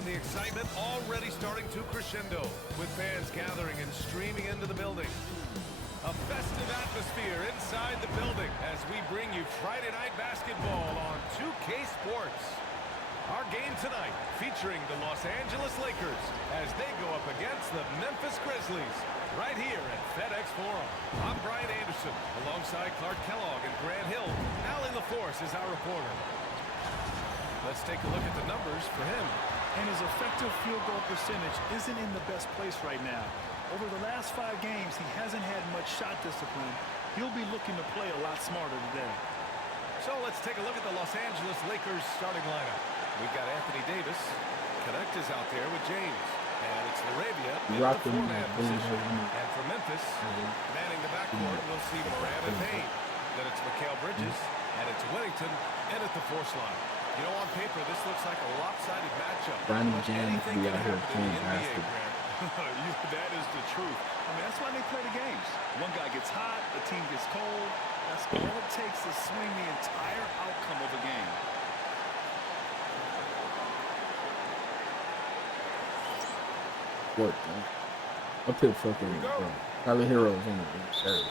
And the excitement already starting to crescendo, with fans gathering and streaming into the building. A festive atmosphere inside the building as we bring you Friday Night Basketball on 2K Sports. Our game tonight featuring the Los Angeles Lakers as they go up against the Memphis Grizzlies right here at FedEx Forum. I'm Brian Anderson alongside Clark Kellogg and Grant Hill. Allen LaForce is our reporter. Let's take a look at the numbers for him. And his effective field goal percentage isn't in the best place right now. Over the last 5 games, he hasn't had much shot discipline. He'll be looking to play a lot smarter today. So let's take a look at the Los Angeles Lakers starting lineup. We've got Anthony Davis. Connect is out there with James. And it's Laravia in the four-man position. And for Memphis, manning the backcourt, we'll see Morant and Payne. Then it's Mikal Bridges. And it's Whittington in at the force line. You know, on paper, this looks like a lopsided matchup. Brandon James be out here playing basketball. That is the truth. I mean, that's why they play the games. One guy gets hot, the team gets cold. That's all it takes to swing the entire outcome of a game. What? I put fucking Tyler Heroes in the reserves.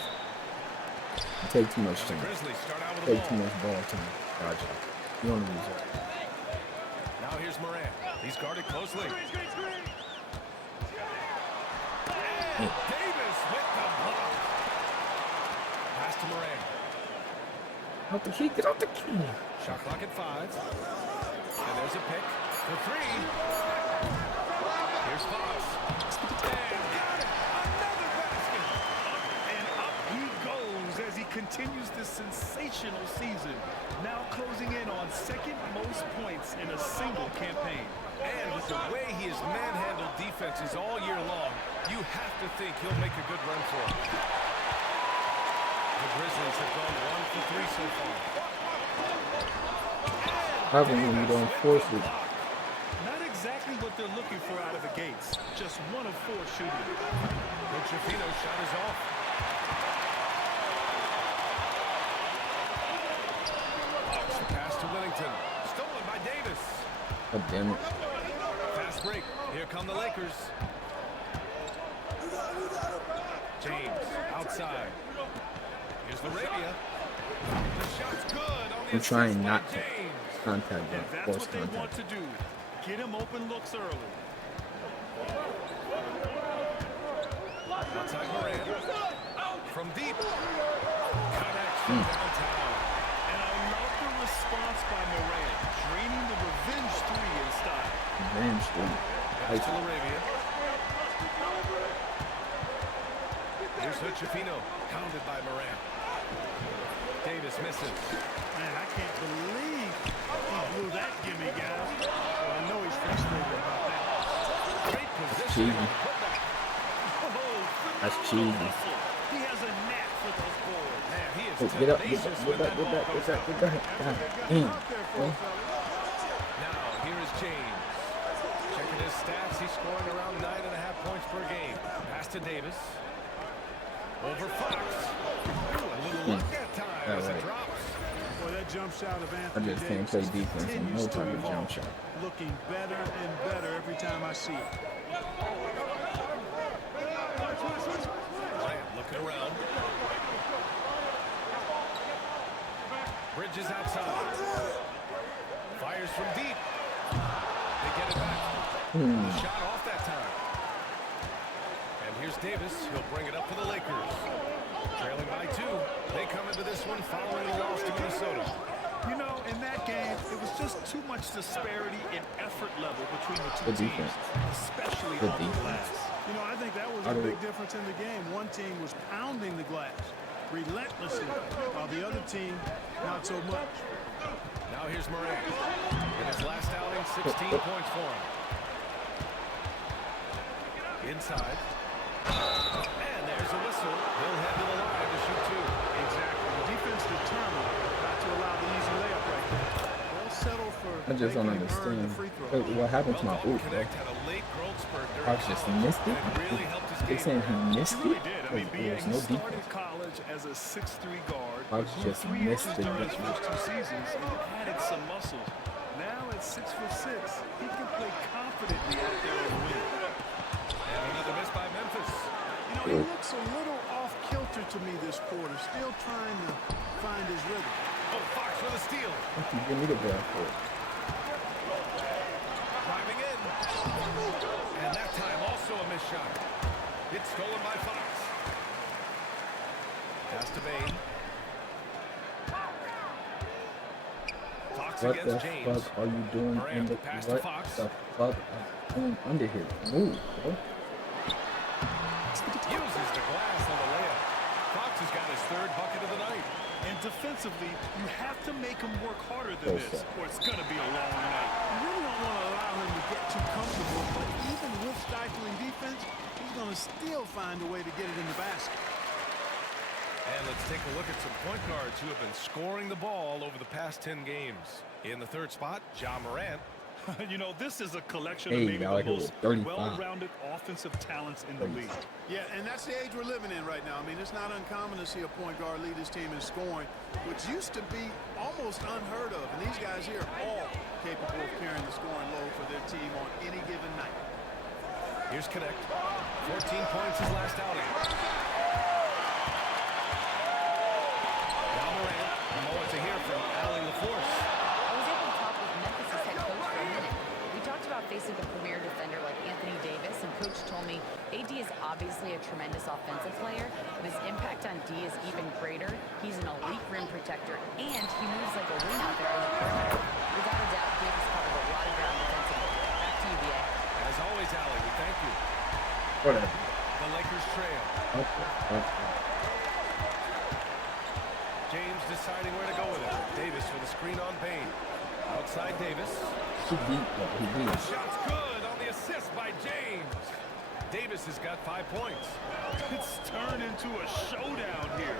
Take too much time. Take too much ball time. Gotcha. You want to lose it. Now here's Morant. He's guarded closely. And Davis with the block. Pass to Morant. Out the key. Get out the key. Shot clock at 5. And there's a pick for 3. Here's Fox. And got it. Another basket. And up he goes as he continues this sensational season. Now closing in on second most points in a single campaign. And with the way he has manhandled defenses all year long, you have to think he'll make a good run for it. The Grizzlies have gone 1 for 3 so far. How come you don't force it? Not exactly what they're looking for out of the gates. Just 1 of 4 shooting. Coachafino's shot is off. Pass to Whittington. Stolen by Davis. God damn it. Fast break. Here come the Lakers. James outside. Here's Laravia. The shot's good on the I'm trying not to James. contact And them. that's Force what they want contact. to do. Get him open looks early. Outside Morant. From deep. Connects from downtown. And I love the response by Morant, draining the revenge 3 in style. Revenge, dude. Pass to Laravia. Here's Coachafino, pounded by Morant. Davis misses. Man, I can't believe he blew that gimme, guys. Well, I know he's frustrated about that. Great position. Cheesy. Oh, That's cheesy. he has a knack for those boards. Man, he is Oh, get up, tenacious get when back, that get ball back, goes get back, out. get back. God damn. Now, here is James. Checking his stats, he's scoring around 9.5 points per game. Pass to Davis. Over Fox. Ooh, a little luck that time as it drops. Well, that jump shot of I Anthony just can't Davis play defense and no continues to type of evolve, jump shot. looking better and better every time I see it. Bryant looking around. Bridges outside. Fires from deep. They get it back. The shot off that time. And here's Davis. He'll bring it up for the Lakers. Trailing by 2. They come into this one following a loss to Minnesota. You know, in that game, it was just too much disparity in effort level between the two Good teams, defense. especially Good on the defense. glass. You know, I think that was a big difference in the game. One team was pounding the glass relentlessly, while the other team, not so much. Now here's Morant. In his last outing, 16 points for him. Inside. And there's a whistle. He'll head to the line to shoot 2. Exactly. The defense determined not to allow the easy layup right there. They'll settle for I just don't making him earn the understand. free throw. Wait, what happened to my oop, bro? Connect had a late growth spurt during Fox just college, missed it? and it really helped his They game. saying he missed He it? really did. I mean, There was he no started defense. college as a 6'3" guard. Fox Grew just 3 missed inches the during his defense. first 2 seasons and added some muscle. Now at 6'6", he can play confidently out there on the wing. And another miss by Memphis. You know, he looks a little off-kilter to me this quarter, still trying to find his rhythm. Oh, Fox with a steal. Give me the ball for it. Driving in. And that time also a missed shot. It's stolen by Fox. Pass to Bain. Fox What against the James. fuck are you doing Morant, in the pass to what Fox. the fuck are you doing under here? Move, bro. Uses the glass on the layup. Fox has got his third bucket of the night. And defensively, you have to make him work harder than this, or it's going to be a long night. You really don't want to allow him to get too comfortable, but even with stifling defense, he's going to still find a way to get it in the basket. And let's take a look at some point guards who have been scoring the ball over the past 10 games. In the third spot, Morant. You know, this is a collection Hey, of maybe y'all the here most with 35. well-rounded offensive talents in the league. Yeah, and that's the age we're living in right now. I mean, it's not uncommon to see a point guard lead his team in scoring, which used to be almost unheard of. And these guys here are all capable of carrying the scoring load for their team on any given night. Here's Connect. 14 points his last outing. Now Morant. A moment to hear from Allie LaForce. I was able to talk with Memphis' head coach for a minute. We talked about facing a premier defender like Anthony Davis, and coach told me AD is obviously a tremendous offensive player, but his impact on D is even greater. He's an elite rim protector, and he moves like a wing out there on the perimeter. Without a doubt, Davis covered a lot of ground defensively. Back to you, BA. As always, Allie, we thank you. Whatever. The Lakers trail. Okay. James deciding where to go with it. Davis with a screen on Bain. Outside Davis. He beat though. He The beat. shot's good on the assist by James. Davis has got 5 points. It's turned into a showdown here.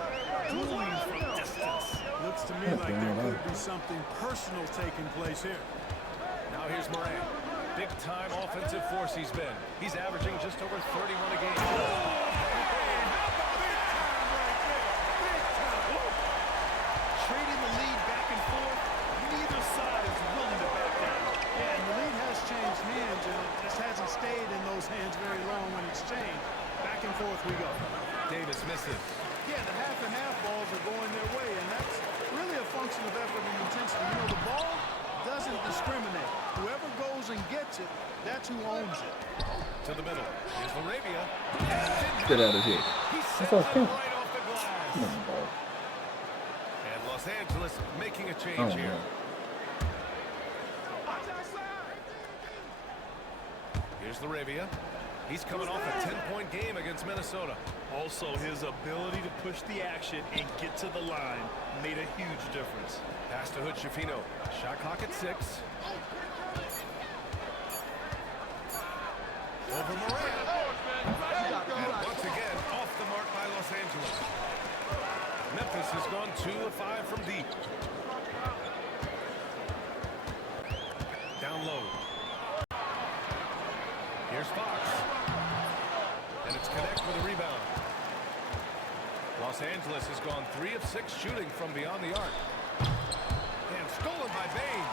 Dueling from distance. Looks to me like there could be something personal taking place here. Now here's Morant. Big-time offensive force he's been. He's averaging just over 31 a game. Trading the lead back and forth, neither side is willing to back down. Yeah, and the lead has changed hands, and it just hasn't stayed in those hands very long when it's changed. Back and forth we go. Davis misses. Yeah, the half and half balls are going their way, and that's really a function of effort and intensity. You know, the ball doesn't discriminate. Whoever goes and gets it, that's who owns it. To the middle. Here's Laravia. Get out of here. He That's sends all it cool. right off the glass. Come on, ball. And Los Angeles making a change Oh, here. man. Here's Laravia. He's coming off a 10-point game against Minnesota. Also, his ability to push the action and get to the line made a huge difference. Pass to Hood Schifino. Shot clock at 6. Over Morant. And once again, off the mark by Los Angeles. Memphis has gone 2 of 5 from deep. Down low. Here's Fox. And it's Connect with a rebound. Los Angeles has gone 3 of 6 shooting from beyond the arc. And stolen by Bain.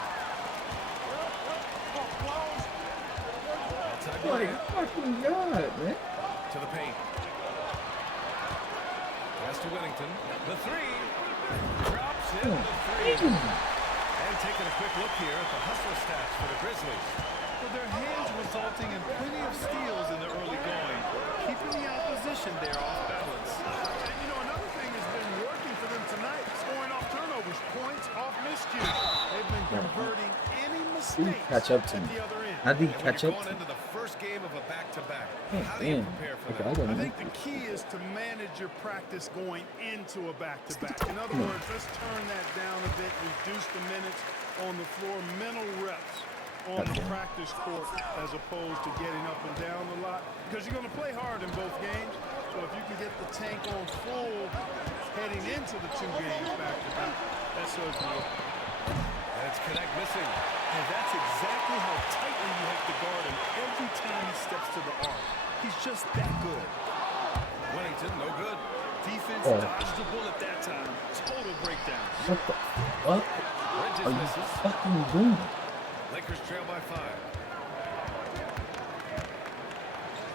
Outside Oh my Morant. fucking god, man. To the paint. Pass to Whittington. The 3. Drops in the 3. And taking a quick look here at the hustle stats for the Grizzlies. Well, their hands resulting in plenty of steals in the early going, keeping the opposition there off balance. And, you know, another thing has been working for them tonight, scoring off turnovers, points off miscues. They've been converting any mistakes catch up to at me. the other end. How did he And when catch you're up to going me? into the first game of a back-to-back, Oh, how do you damn. prepare for Okay, that? I got I think it. the key is to manage your practice going into a back-to-back. In other words, let's turn that down a bit, reduce the minutes on the floor, mental reps on the practice court as opposed to getting up and down a lot, because you're going to play hard in both games. So if you can get the tank on full heading into the 2 games back-to-back, that serves you well. And it's Connect missing. And that's exactly how tightly you have to guard him every time he steps to the arc. He's just that good. Whittington, no good. Defense Oh. dodged the bullet that time. Total breakdown. What the fuck Bridges are you misses. fucking doing? Lakers trail by 5.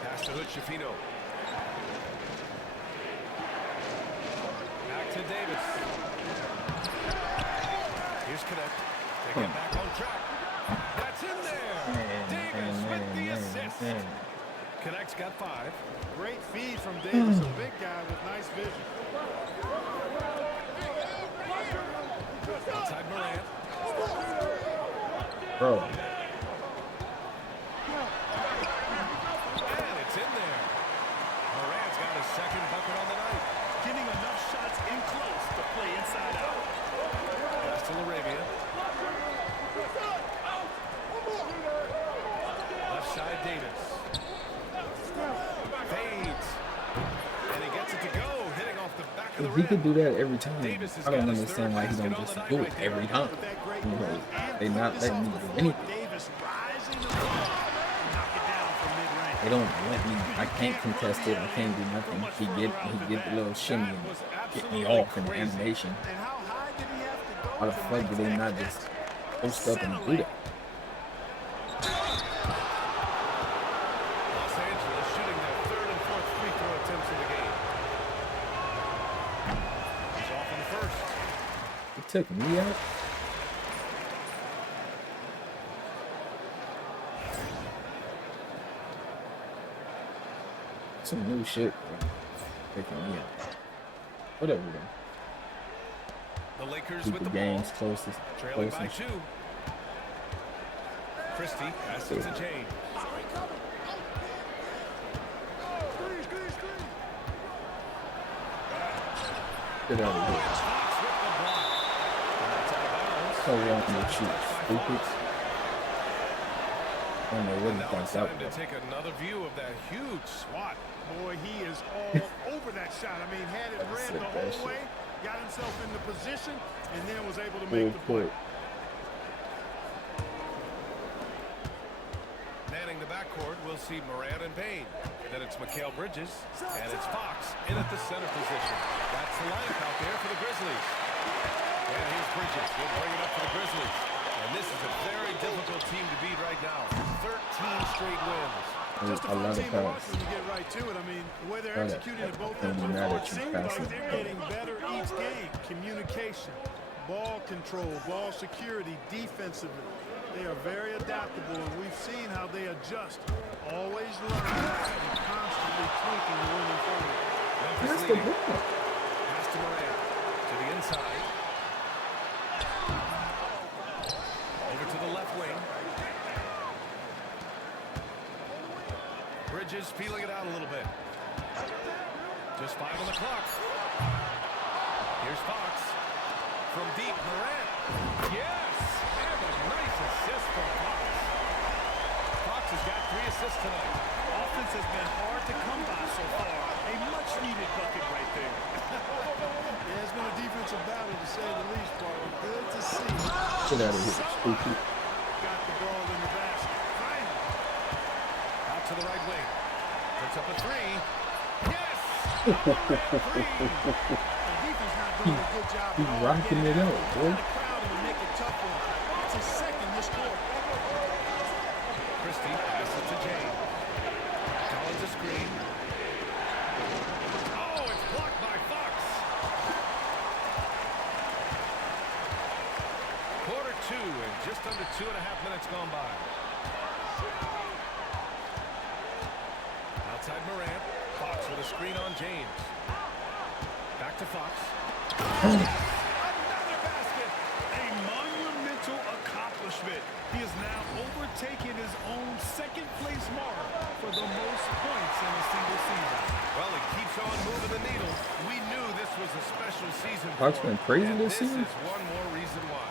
Pass to Hood Shafino. Back to Davis. Here's Connect. They get back on track. That's in there. Davis with the assist. Connect's got 5. Great feed from Davis, a big guy with nice vision. Outside Morant. Bro. And it's in there. Morant's got his second bucket on the night. Getting enough shots in close to play inside out. Pass to Laravia. Left side Davis. Fades. And he gets it to go. Hitting off the back of the If he rim. could do that every time, I don't understand why he don't just do it every time. You know, they not letting me do anything. Davis rising the ball. Knock it down from mid-range. They don't let me. I can't contest it. I can't do nothing. He get the little shimmy and get me off in the animation. And how high did he have to go? Why the fuck do they not just post up and do that? Los Angeles shooting their 3rd and 4th free throw attempts of the game. He's off on the first. He took me out. Some new shit, bro. Taking me out. Whatever, though. The Lakers Keep with the the ball. games closest. Trailing by 2. Christie passes to James. Get out of here. Fox with the block. And that's out of bounds. So long to shoot, stupid. I don't know what he Now thinks it's that time to was. take another view of that huge swat. Boy, he is all over that shot. I mean, had it read the whole way, got himself in the position, and then was able to make the play. Manning the backcourt, we'll see Morant and Payne. Then it's Mikal Bridges, and it's Fox in at the center position. That's the lineup out there for the Grizzlies. And here's Bridges. He'll bring it up for the Grizzlies. And this is a very difficult team to beat right now. 13 straight wins. Just a A fun lot of team to watch pass. when you get right to it. I mean, the way they're Right. executing at both Don't ends be of the mad floor, at it you seems passing like the they're ball. getting better each game. Communication, ball control, ball security, defensively. They are very adaptable, and we've seen how they adjust, always learning and constantly tweaking and moving forward. Memphis That's the leading. ball. Pass to Morant. To the inside. Over to the left wing. Bridges feeling it out a little bit. Just 5 on the clock. Here's Fox. From deep, Morant. Yes! And a nice assist from Fox. Fox has got 3 assists tonight. Offense has been hard to come by so far. A much-needed bucket right there. Yeah, it's been a defensive battle, to say the least, Paul. Good to see. Get out of here, stupid. Got the ball in the basket. Finally. Out to the right wing. Puts up a 3. Yes! Three. The defense not doing a good job. He's at all rocking getting it out, boy. the crowd and make it tough for him. It's his second this quarter. Christie passes to James. Collins a screen. Oh, it's blocked by Fox. Quarter 2 and just under 2.5 minutes gone by. Outside Morant. Fox with a screen on James. Back to Fox. Another basket. A monumental accomplishment. He has now overtaken his own second-place mark for the most points in a single season. Well, he keeps on moving the needle. We knew this was a special season. Fox for him, been crazy and this season? This is one more reason why.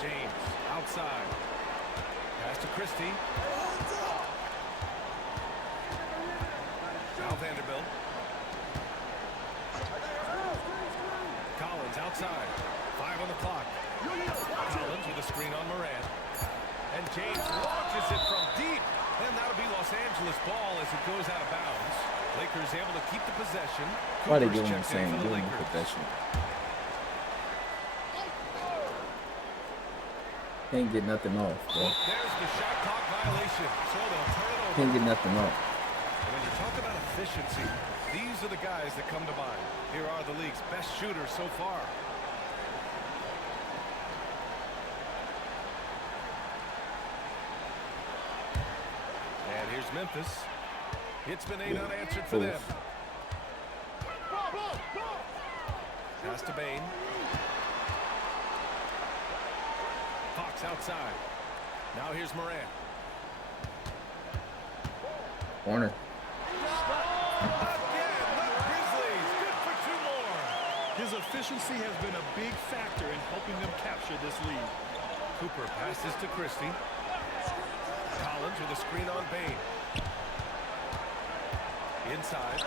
James outside. Pass to Christie. Now Vanderbilt. Collins outside. 5 on the clock. Collins with a screen on Morant. And James launches it from deep. And that'll be Los Angeles ball as as it goes out of bounds. Lakers able to keep the possession. Why they Cooper's giving him checked the in same for the doing Lakers. possession? Can't get nothing off, bro. There's the shot clock violation, so they'll turn it over. Can't get nothing off. And when you talk about efficiency, these are the guys that come to mind. Here are the league's best shooters so far. And here's Memphis. It's been 8 unanswered for them. Pass to Bain. Fox outside. Now here's Morant. Corner. Again, the Grizzlies. Good for 2 more. His efficiency has been a big factor in helping them capture this lead. Cooper passes to Christie. Collins with a screen on Bain. Inside.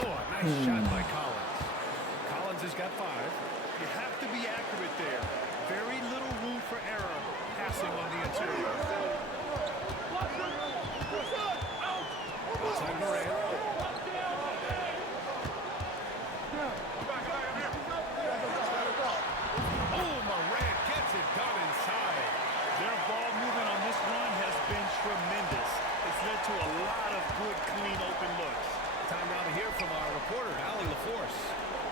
Oh, a nice shot by Collins. Collins has got 5. You have to be accurate there. Very little room for error passing on the interior. Outside Morant. Oh, Morant gets it done inside. Their ball movement on this run has been tremendous. It's led to a lot of good, clean, open looks. Time now to hear from our reporter, Allie LaForce.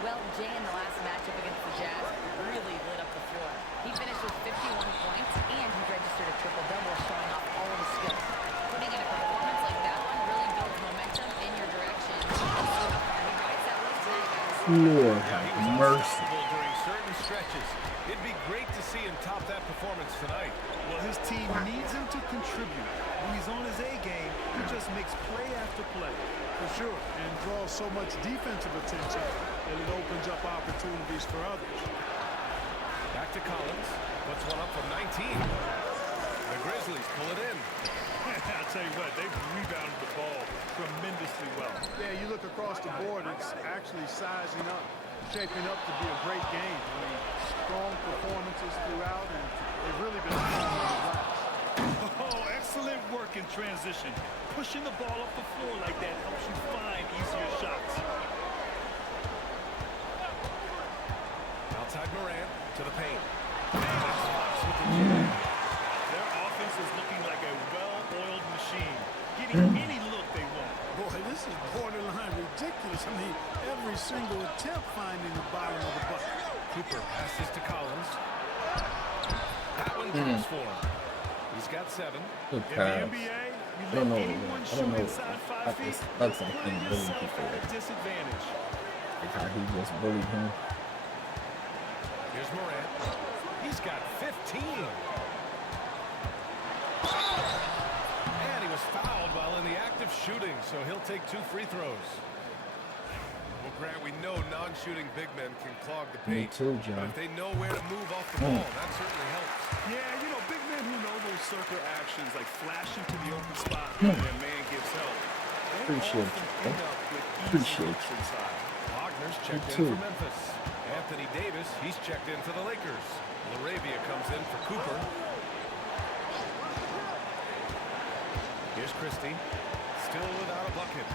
Well, Jay in the last matchup against the Jazz really lit up the floor. He finished with 51 points, and he registered a triple-double, showing off all of his skills. Putting in a performance like that one really builds momentum in your direction. We'll see how far he rides that way tonight, guys. Lord Yeah, he have was mercy. unstoppable during certain stretches. It'd be great to see him top that performance tonight. Well, his team needs him to contribute. When he's on his A game, he just makes play after play. For sure, and draws so much defensive attention that it opens up opportunities for others. Back to Collins. Puts one up from 19. The Grizzlies pull it in. I'll tell you what, they've rebounded the ball tremendously well. Yeah, you look across the board, it's actually sizing up, shaping up to be a great game. I mean, strong performances throughout, and they've really been strong on the glass. Oh, excellent work in transition. Pushing the ball up the floor like that helps you find easier shots. Outside Morant to the paint. That's Fox with the jam. Their offense is looking like a well-oiled machine, getting any look they want. Boy, this is borderline ridiculous. I mean, every single attempt finding the bottom of the bucket. Cooper passes to Collins. That one comes for him. He's got 7. Good In the pass. NBA, you I don't let know. anyone I shoot don't know. inside 5 feet, That's you're something putting really yourself people at a like. disadvantage. Like how he just bullied him. Here's Morant. He's got 15. And he was fouled while in the act of shooting, so he'll take 2 free throws. Well, Grant, we know non-shooting big men can clog the Me paint. too, But John. if they know where to move off the ball, that certainly helps. Yeah, you know, big men who know those circle actions, like flashing to the open spot when their man gives help. They Appreciate often you, end bro. up with easy Appreciate looks you. inside. Wagner's checked You in too. for Memphis. Anthony Davis, he's checked in for the Lakers. Laravia comes in for Cooper. Here's Christie. Still without a bucket.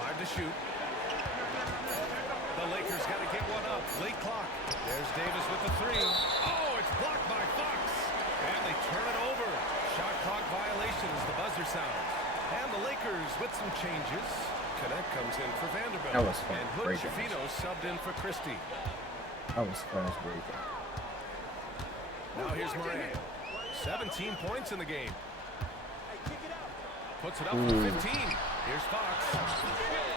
5 to shoot. The Lakers got to get one up. Late clock. There's Davis with the 3. Oh, it's blocked by Fox. And they turn it over. Shot clock violation as the buzzer sounds. And the Lakers with some changes. Connect comes in for Vanderbilt. That was fun. And Hood Great Schifino subbed in for Christie. That was fast break. Now here's Morant. 17 points in the game. Puts it up for 15. Here's Fox.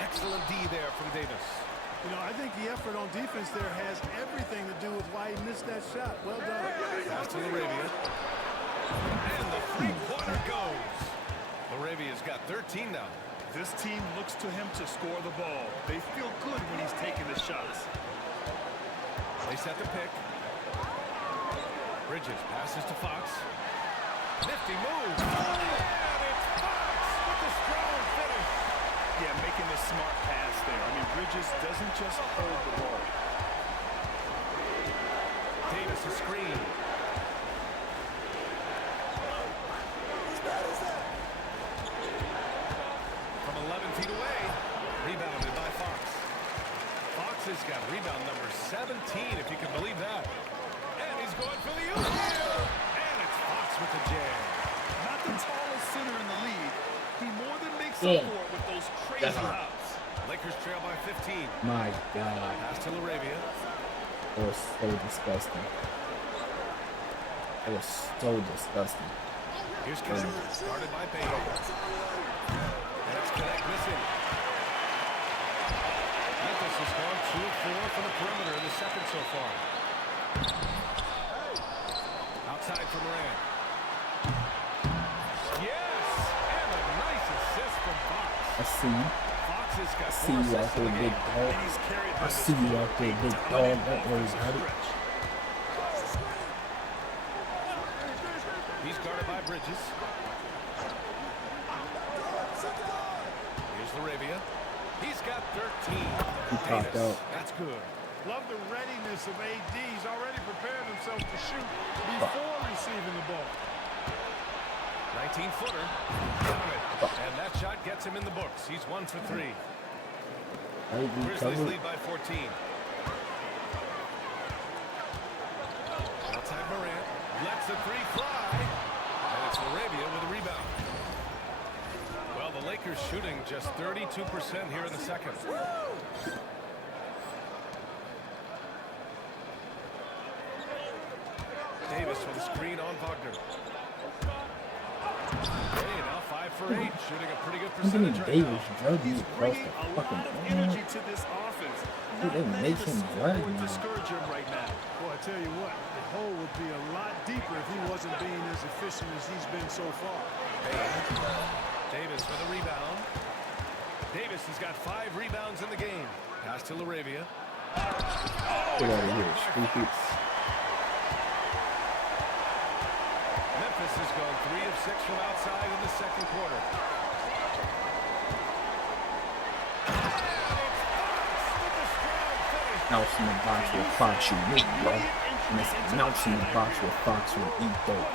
Excellent D there from Davis. You know, I think the effort on defense there has everything to do with why he missed that shot. Well done. Pass to Laravia. And the three-pointer goes. Laravia's got 13 now. This team looks to him to score the ball. They feel good when he's taking the shots. They set the pick. Bridges passes to Fox. Nifty move. And it's Fox with the strong finish. Yeah, making the smart pass there. I mean, Bridges doesn't just hold the ball. Davis a screen. Yeah. for it with those crazy hops. Lakers trail by 15. My God. Pass to Laravia. That was so disgusting. That was so disgusting. Here's Connect, started by Bain. And it's Connect missing. Memphis has gone 2 of 4 from the perimeter in the second so far. Outside for Morant. Yes! And a nice assist from Fox. I see you. Fox has got I see you out there, big dog. I see you out there, big dog. That was hurt. He's guarded by Bridges. Here's Laravia. He's got 13. He popped out. That's good. Love the readiness of AD. He's already prepared himself to shoot before receiving the ball. 19-footer. Got it. And that shot gets him in the books. He's 1 for 3. Grizzlies lead by 14. Outside Morant. Lets the 3 fly. And it's Laravia with a rebound. Well, the Lakers shooting just 32% here in the second. Davis with a screen on Wagner. Hey, now 5 for 8, shooting a pretty good percentage right now. Davis drug you across Bringing the a fucking lot of floor. energy to this offense. Dude, they make him drag would you. discourage him right now. Boy, I tell you what, the hole would be a lot deeper if he wasn't being as efficient as he's been so far. Davis with a rebound. Davis has got 5 rebounds in the game. Pass to Laravia. Get out of here, stupid. Memphis has gone 3 of 6 from outside in the second quarter. Mouse in the box with Fox you eat, bro. And it's mouse in the box with Fox you eat, though.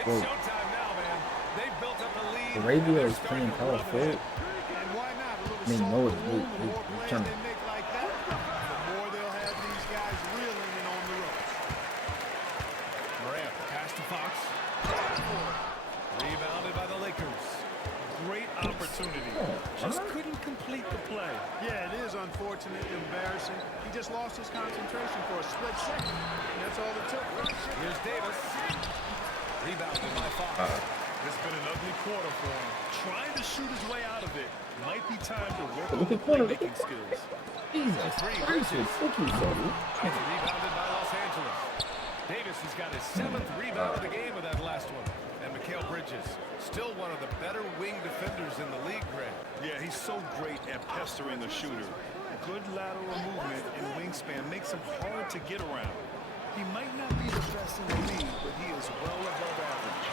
It's showtime now, man. They've built up a lead. Arabia is playing power forward. And why not? A little They salt know in it. the wound, the They more plays trying they to. make like that, the more they'll have these guys reeling and on the ropes. Morant, pass to Fox. Rebounded by the Lakers. Great opportunity. Just couldn't complete the play. Yeah, it is unfortunate, embarrassing. He just lost his concentration for a split second. And that's all it took. Here's Davis. Rebounded by Fox. It's been an ugly quarter for him. Trying to shoot his way out of it. Might be time to work on Look the at corner, look playmaking at skills. Jesus Christ, fuck you, Zodi. It's rebounded by Los Angeles. Davis has got his 7th rebound of the game with that last one. And Mikal Bridges, still one of the better wing defenders in the league, Greg. Yeah, he's so great at pestering the shooter. Good lateral movement and wingspan makes him hard to get around. He might not be the best in the league, but he is well above average.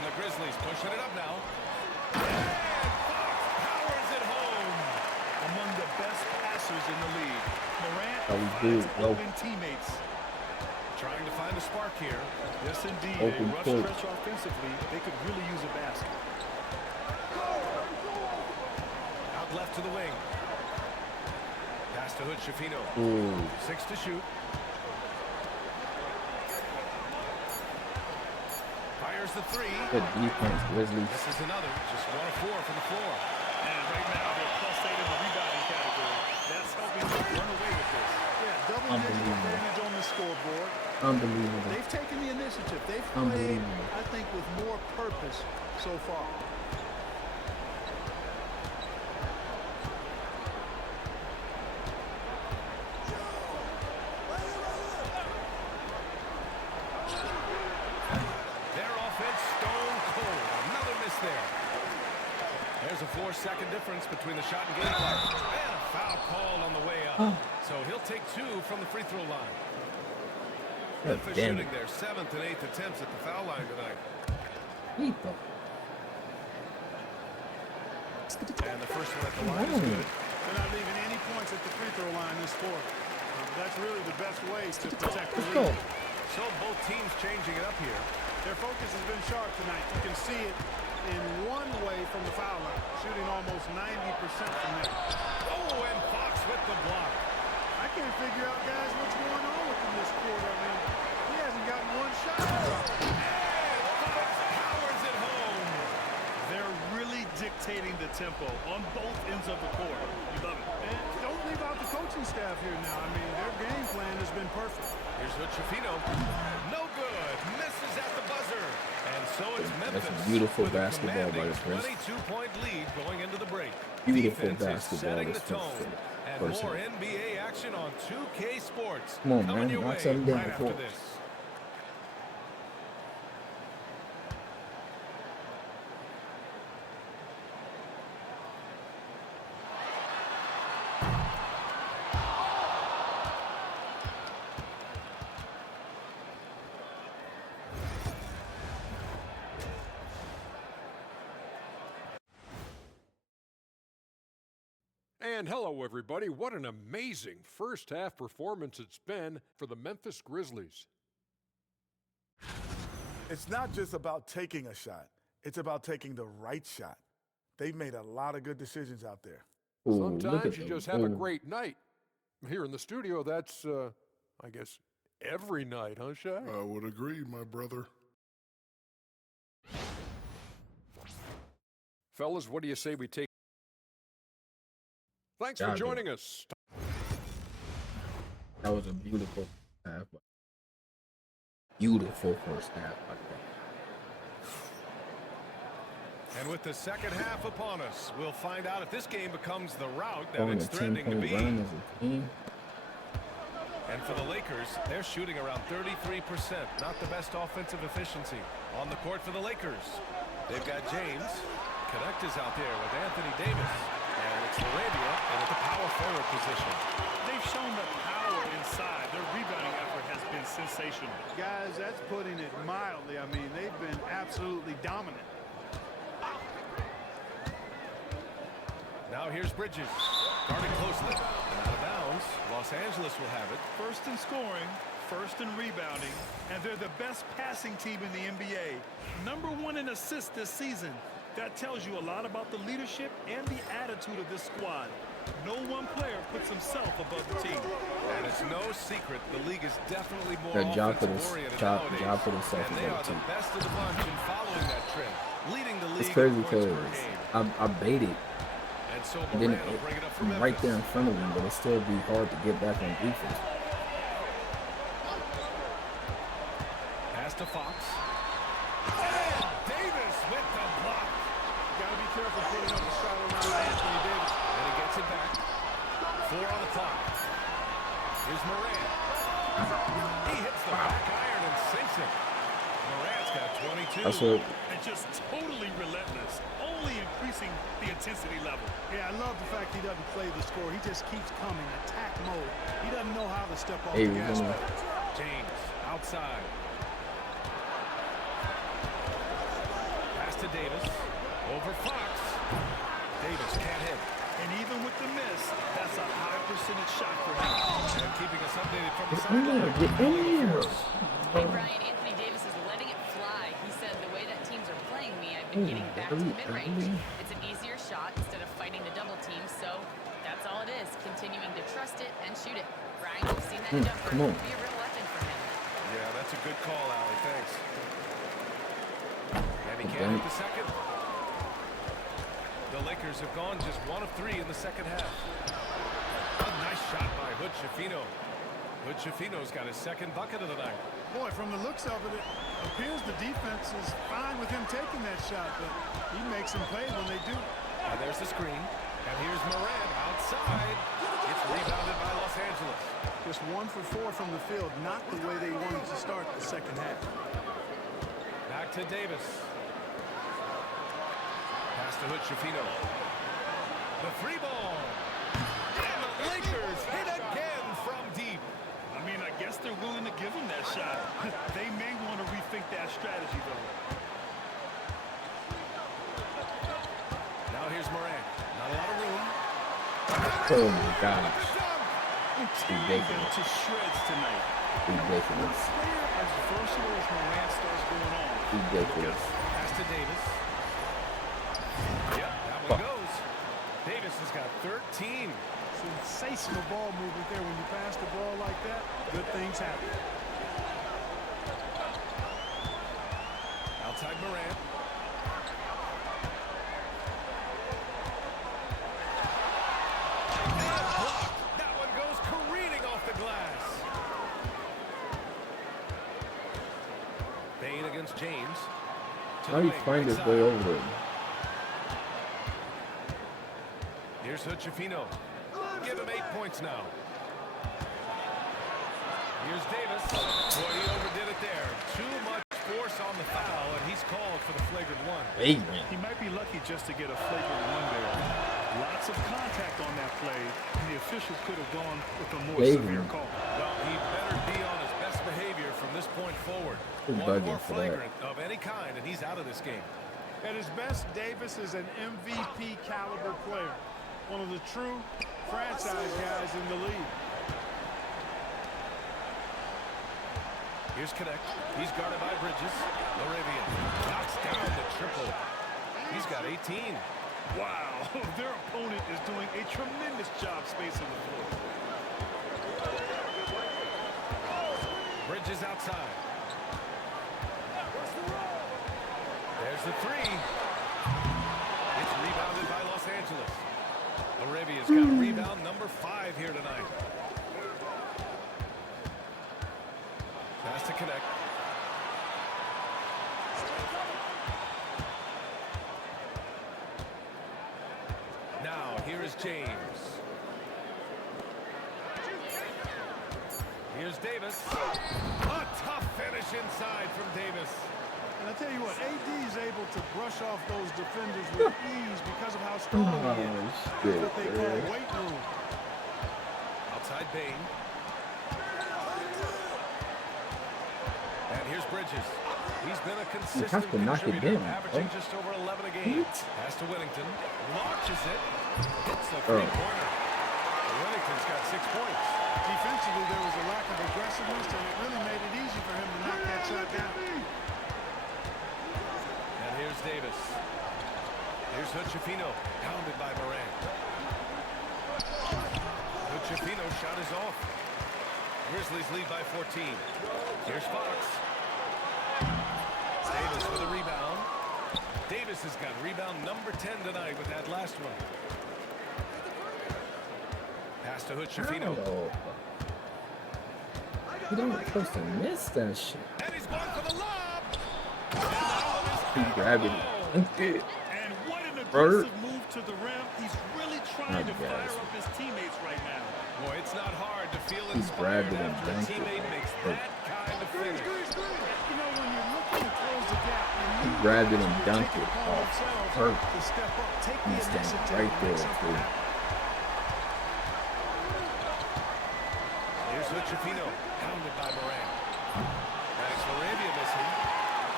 And the Grizzlies pushing it up now. And Fox powers it home. Among the best passers in the league, Morant That was finds good, bro. open teammates. Trying to find a spark here. Yes, indeed. Open A rough court. stretch offensively. They could really use a basket. Out left to the wing. Pass to Hood Shafino. Ooh. 6 to shoot. Fires the 3. Good defense, Grizzlies. This is another. Just 1 of 4 from the floor. And right now, they're +8 in the rebounding category. That's helping them run away with this. Yeah, double-digit advantage on the scoreboard. Unbelievable. They've taken the initiative. They've played, Unbelievable. I think, with more purpose so far. Their offense stone cold. Another miss there. There's a 4-second difference between the shot and game clock. And a foul called on the way up. So he'll take 2 from the free throw line. God Memphis damn shooting it. their 7th and 8th attempts at the foul line tonight. People. And the first one at the line is good. They're not leaving any points at the free throw line this quarter. That's really the best way to protect the Let's go. lead. So both teams changing it up here. Their focus has been sharp tonight. You can see it in one way from the foul line, shooting almost 90% from there. Oh, and Fox with the block. I can't figure out, guys, what's going on with him this quarter. I mean, he hasn't gotten one shot. And Fox powers it home. They're tempo on both ends of the court. You love it. And don't leave out the coaching staff here now. I mean, their game plan has been perfect. Here's Hood-Schifino. No good. Misses at the buzzer. And so it's Memphis. That's a beautiful with a basketball by the first. 22-point lead going into the break. Beautiful Defense is basketball setting this the tone. And first more half. NBA action on 2K Sports. Come on, coming man. your Knock way something down right after before. this. And hello, everybody. What an amazing first half performance it's been for the Memphis Grizzlies. It's not just about taking a shot. It's about taking the right shot. They've made a lot of good decisions out there. Ooh, look Sometimes at you them. just have a Ooh. great night. Here in the studio, that's, I guess, every night, huh, Shaq? I would agree, my brother. Fellas, what do you say we take? Thanks for Got it. joining us. That was a beautiful half. Beautiful first half. And with the second half upon us, we'll find out if this game becomes the route that Going it's a threatening to 10-point be. run as a team. And for the Lakers, they're shooting around 33%. Not the best offensive efficiency. On the court for the Lakers, they've got James. Connect is out there with Anthony Davis. And it's Arabia in at the power forward position. They've shown the power inside. Their rebounding effort has been sensational. Guys, that's putting it mildly. I mean, they've been absolutely dominant. Now here's Bridges. Guarded closely. And out of bounds. Los Angeles will have it. First in scoring, first in rebounding, and they're the best passing team in the NBA. #1 in assists this season. That tells you a lot about the leadership and the attitude of this squad. No one player puts himself above the team. And it's no secret the league is definitely more That job for offensive-oriented the nowadays. job for the self And they are the team. best of the bunch in following that trend. Leading the league It's crazy in points because per game. I baited. And so And then Morant will bring it up for I'm right Memphis. there in front of him, but it still be hard to get back on defense. Pass to Fox. And Davis with the block. Got to be careful putting up a shot around Anthony Davis. And he gets it back. 4 on the clock. Here's Morant. He hits the back iron and sinks it. Morant's got 22. That's what And just totally relentless, only increasing the intensity level. Yeah, I love the fact he doesn't play the score. He just keeps coming, attack mode. He doesn't know how to step off Hey, the we're gas gonna- pedal. James outside. Pass to Davis. Over Fox. Davis can't hit. And even with the miss, that's a high percentage shot for him. And keeping us updated from the it's in there. sideline. Get in here. Hey, Brian, Anthony Davis is letting it fly. He said, the way that teams are playing me, I've been getting back to the mid-range. It's an easier shot instead of fighting the double team, so that's all it is, continuing to trust it and shoot it. Brian, we've seen that jumper come on. be a real weapon for him. Yeah, that's a good call, Allie. Thanks. And he Good can't hit dunk. the second. The Lakers have gone just 1 of 3 in the second half. A nice shot by Hood-Schifino. Hood-Schifino's got his second bucket of the night. Boy, from the looks of it, it appears the defense is fine with him taking that shot, but he makes them pay when they do. And there's the screen. And here's Morant outside. It's rebounded by Los Angeles. Just 1 for 4 from the field, not the way they wanted to start the second half. Back to Davis. Pass to Hood-Schifino. The 3 ball. And the Lakers hit again from deep. I mean, I guess they're willing to give him that shot. They may want to rethink that strategy, though. Now here's Morant. Not a lot of room. Oh my gosh. Tearing them to shreds tonight. Ridiculous. A player as versatile as Morant starts going on. Ridiculous. Pass to Davis. Yep, that one goes. Davis has got 13. Sensational ball movement there. When you pass the ball like that, good things happen. Outside Morant. Bain against James. How do you find his way over there? Here's Hood-Schifino. Give him 8 points now. Here's Davis. Boy, he overdid it there. Too much force on the foul, and he's called for the flagrant one. Hey, He might be lucky just to get a flagrant one there. Lots of contact on that play, and the officials could have gone with a more severe call. Well, he better be on his best behavior from this point forward. One more flagrant of any kind, and he's out of this game. At his best, Davis is an MVP caliber player. One of the true franchise guys in the league. Here's Connect. He's guarded by Bridges. Moravian knocks down the triple. He's got 18. Wow, their opponent is doing a tremendous job spacing the floor. Bridges outside. There's the three. It's rebounded by Los Angeles. Arabia's got rebound number 5 here tonight. Pass to Connect. Now, here is James. Here's Davis. A tough finish inside from Davis. And I tell you what, AD is able to brush off those defenders with ease because of how strong he is. That's what they call weight room. Outside Bain. And here's Bridges. He's been a consistent contributor, averaging just over 11 a game. Pass to Whittington. Launches it. Hits the three-pointer. Whittington's got 6 points. Defensively, there was a lack of aggressiveness, and it really made it easy for him to knock that shot down. And here's Davis. Here's Hood-Schifino, pounded by Morant. Hood-Schifino shot is off. Grizzlies lead by 14. Here's Fox. Davis with a rebound. Davis has got rebound number 10 tonight with that last one. Pass to Hood-Schifino. You don't supposed to miss that shit. And he's going for the lob. He grabbed it. And what an aggressive move to the rim. He's really trying to fire up his teammates right now. Boy, it's not hard to feel inspired after a teammate makes that kind of finish. You know, when you're looking to close the gap, He grabbed it and dunked it off. Perfect. He's standing right there, too. Here's Hood-Schifino, pounded by Morant. Thanks for Arabia missing.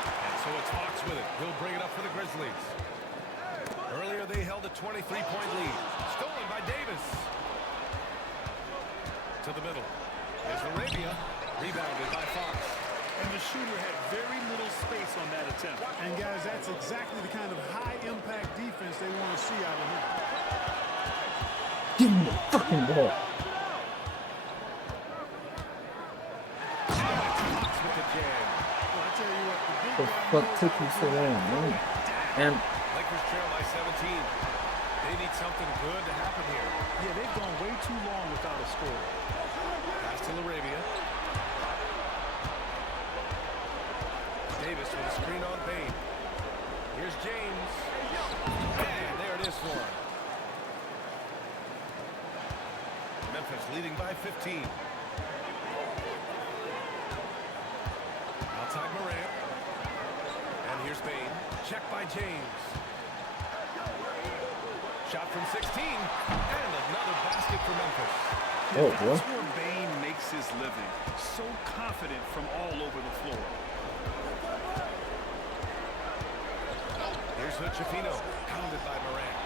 And so it's Fox with it. He'll bring it up for the Grizzlies. Earlier they held a 23-point lead. Stolen by Davis. To the middle. Here's Arabia. Rebounded by Fox. And the shooter had very little space on that attempt. And guys, that's exactly the kind of high-impact defense they want to see out of him. Give him the fucking ball. Fox with the jam. Well, I tell you what, The fuck took you so long, man? And Lakers trail by 17. They need something good to happen here. Yeah, they've gone way too long without a score. Pass to Arabia. Davis with a screen on Bain. Here's James. And there it is for him. Memphis leading by 15. Outside Morant. And here's Bain. Check by James. Shot from 16. And another basket for Memphis. oh, boy. That's where Bain makes his living. So confident from all over the floor. Here's Hood-Schifino, pounded by Morant.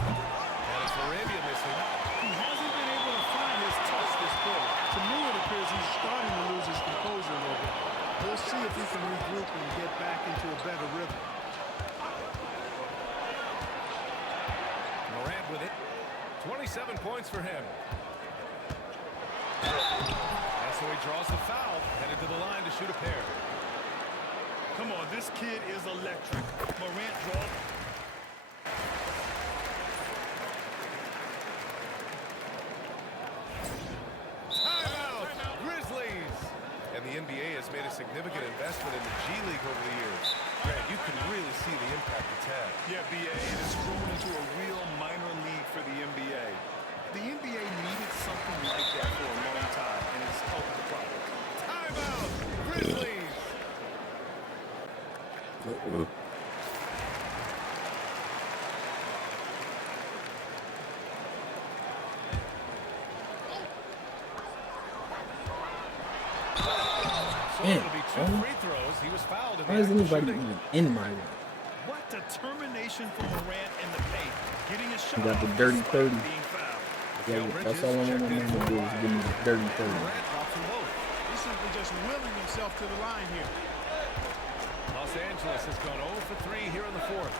And it's Arabia missing. He hasn't been able to find his touch this quarter. To me, it appears he's starting to lose his composure a little bit. We'll see if he can regroup and get back into a better rhythm. Morant with it. 27 points for him. And so he draws the foul, headed to the line to shoot a pair. Come on, this kid is electric. Morant draws. Timeout, Grizzlies! And the NBA has has made a significant investment in the G League over the years. Grant, you can really see the impact it's had. Yeah, BA, and it's grown into a real minor league for the NBA. The NBA needed something like that for a long time, and it's helped the problem. Timeout, Grizzlies. Man, Free throws. He was fouled in why is the act of anybody shooting. even in my way? What determination from Morant in the paint. Getting a shot You got the off dirty despite 30. being fouled. Yeah, that's all I want my man to do is give me the dirty 30. Morant drops them both. He's simply just willing himself to the line here. Los Angeles has gone 0 for 3 here in the fourth.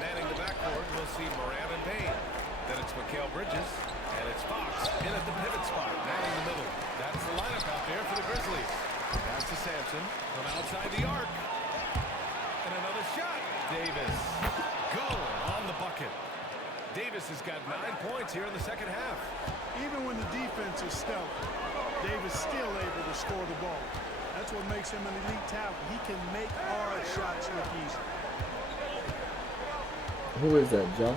Manning the backcourt, we'll see Morant and Payne. Then it's Mikal Bridges, and it's Fox in at the pivot spot, manning the middle. That's the lineup out there for the Grizzlies. Pass to Sampson from outside the arc. And another shot. Davis going on the bucket. Davis has got 9 points here in the second half. Even when the defense is stellar, Davis still able to score the ball. That's what makes him an elite talent. He can make hard shots look easy. Who is that, Joe?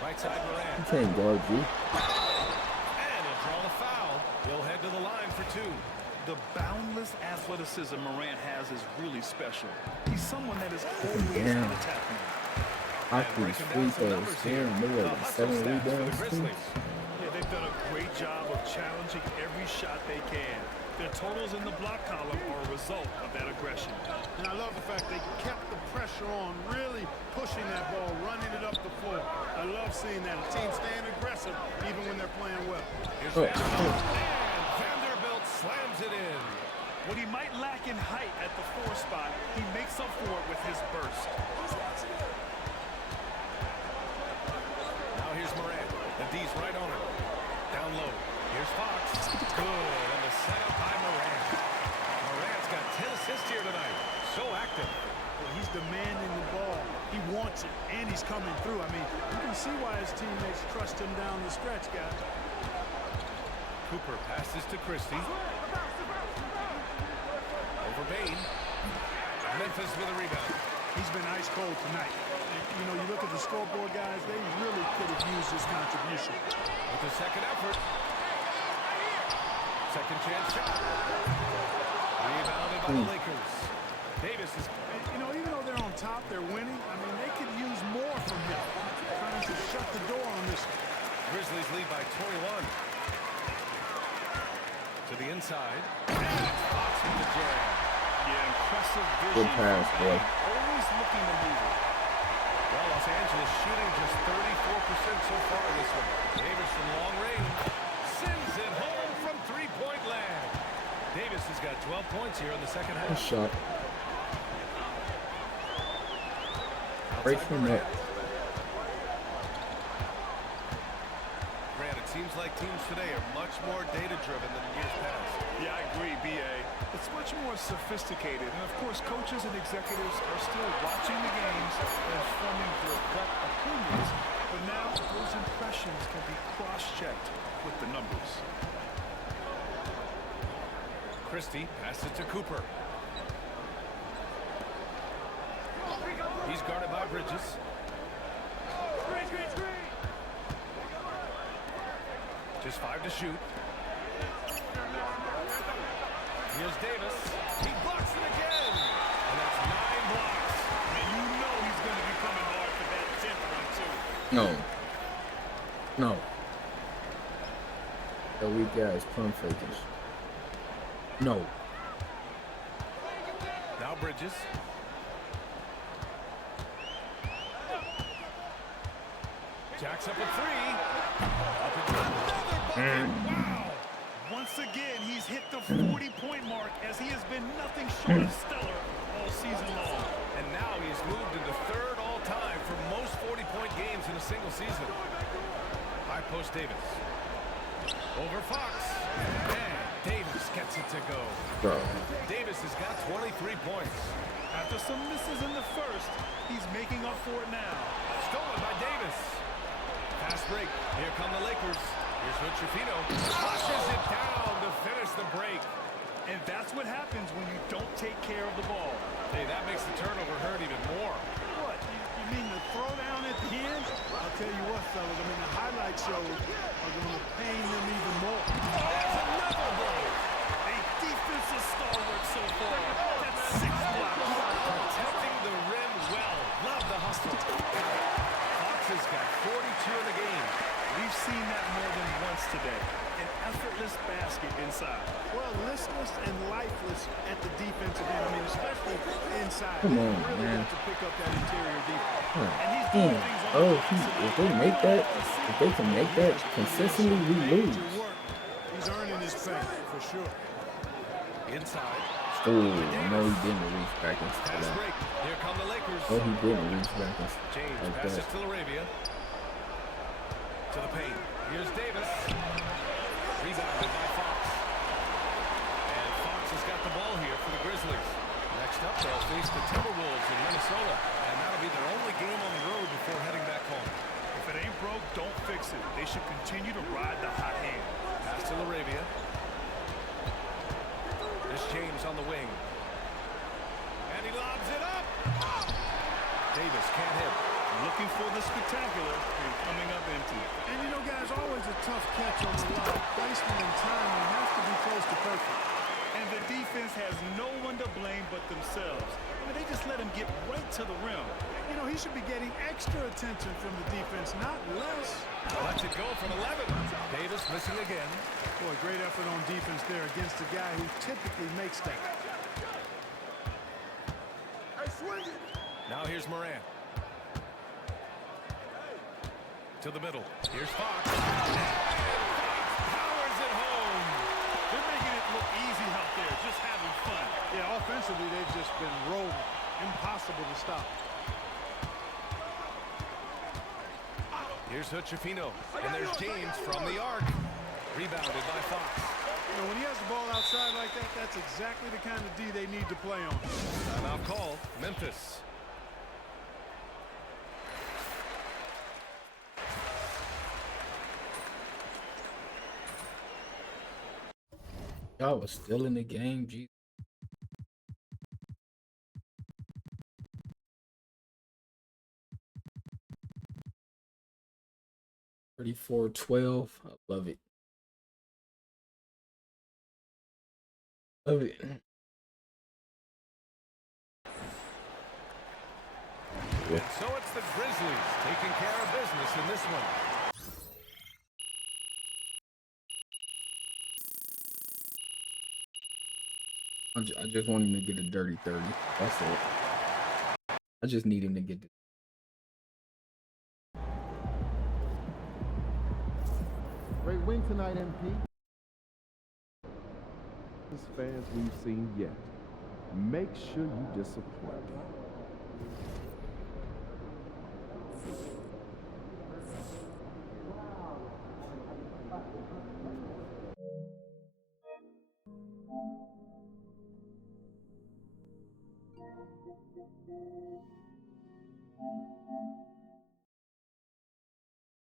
Right side Morant. He can't guard you. And he'll draw the foul. He'll head to the line for 2. The boundless athleticism Morant has is really special. He's someone that is always Damn. an attack man. Hopkins free throws. Damn, more than 7 rebounds. too. Yeah, they've done a great job of challenging every shot they can. Their totals in the block column are a result of that aggression. And I love the fact they kept the pressure on, really pushing that ball, running it up the floor. I love seeing that. A team staying aggressive even when they're playing well. Here's Oh. Vanderbilt. And Vanderbilt slams it in. What he might lack in height at the 4 spot, he makes up for it with his burst. Now here's Morant. The D's right on it. Down low. Here's Fox. Good. And the setup by Morant. Morant's got 10 assists here tonight. So active. Well, he's demanding the ball. He wants it, and he's coming through. I mean, you can see why his teammates trust him down the stretch, guys. Cooper passes to Christie. Over Bain. Memphis with a rebound. He's been ice cold tonight. And, you know, you look at the scoreboard, guys, they really could have used his contribution. With the second effort. Second chance shot. Rebounded by the Lakers. Davis is... And, you know, even though they're on top, they're winning. I mean, they could use more from him. Trying to shut the door on this one. Grizzlies lead by 21. To the inside. And it's Fox with the jam. Yeah, impressive vision. Good pass, boy. Always looking to move it. Well, Los Angeles shooting just 34% so far in this one. Davis from long range sends it home from three-point land. Davis has got 12 points here in the second half. Good shot. Break him up. Grant, it seems like teams today are much more data-driven than years past. Yeah, I agree, BA. It's much more sophisticated, and of course, coaches and executives are still watching the games and forming their gut opinions, but now those impressions can be cross-checked with the numbers. Christie passes it to Cooper. He's guarded by Bridges. Just 5 to shoot. Here's Davis. He blocks it again. And that's 9 blocks. And you know he's going to be coming hard for that 10th one, too. No. No. The weak ass pump fakers. No. Now Bridges. Jacks up a 3. Up and down. Another bucket. Wow. Once again, he's hit the 40-point mark as he has been nothing short of stellar all season long. And now he's moved into 3rd all-time for most 40-point games in a single season. High post Davis. Over Fox. And Davis gets it to go. Bro. Davis has got 23 points. After some misses in the first, he's making up for it now. Stolen by Davis. Fast break. Here come the Lakers. Here's Hood Schifino. Flushes it down to finish the break. And that's what happens when you don't take care of the ball. Hey, that makes the turnover hurt even more. What? You mean the throwdown at the end? I'll tell you what, fellas. I mean, the highlight shows are going to pain them even more. There's another blow. A defensive stalwart so far. That's 6 blocks. Protecting the rim well. Love the hustle. Fox has got 42 in the game. We've seen that more than once today. An effortless basket inside. Well, listless and lifeless at the defensive end. I mean, especially inside. Come They on, really man. have to pick up that interior defense. And he's doing things on the If they make that, if they can make that consistently, we lose. Major work. He's earning his pay, for sure. Inside. Oh, no, he didn't reach back and Fast that. break. Here come the Lakers. Oh, he didn't reach back and James like passes that. to Arabia. To the paint. Here's Davis. Rebounded by Fox. And Fox has got the ball here for the Grizzlies. Next up, they'll face the Timberwolves in Minnesota. And that'll be their only game on the road before heading back home. If it ain't broke, don't fix it. They should continue to ride the hot hand. Pass to Arabia. There's James on the wing. And he lobs it up. Davis can't hit. Looking for the spectacular and coming up empty. And you know, guys, always a tough catch on the lob. Placement and timing has to be close to perfect. And the defense has no one to blame but themselves. I mean, they just let him get right to the rim. You know, he should be getting extra attention from the defense, not less. Lets it go from 11. Davis missing again. Boy, great effort on defense there against a guy who typically makes that. Hey, swing it. Now here's Morant. To the middle. Here's Fox. And Fox powers it home. They're making it look easy out there, just having fun. Yeah, offensively, they've just been rolling. Impossible to stop. Here's Hutchifino. And there's James from the arc. Rebounded by Fox. You know, when he has the ball outside like that, that's exactly the kind of D they need to play on. Timeout call. Memphis. Y'all was still in the game, G. $34-12. I love it. Love it. And so it's the Grizzlies taking care of business in this one. I just want him to get a dirty 30. That's it. I just need him to get the Great win tonight, MP. Fans we've seen yet. Make sure you disappoint them.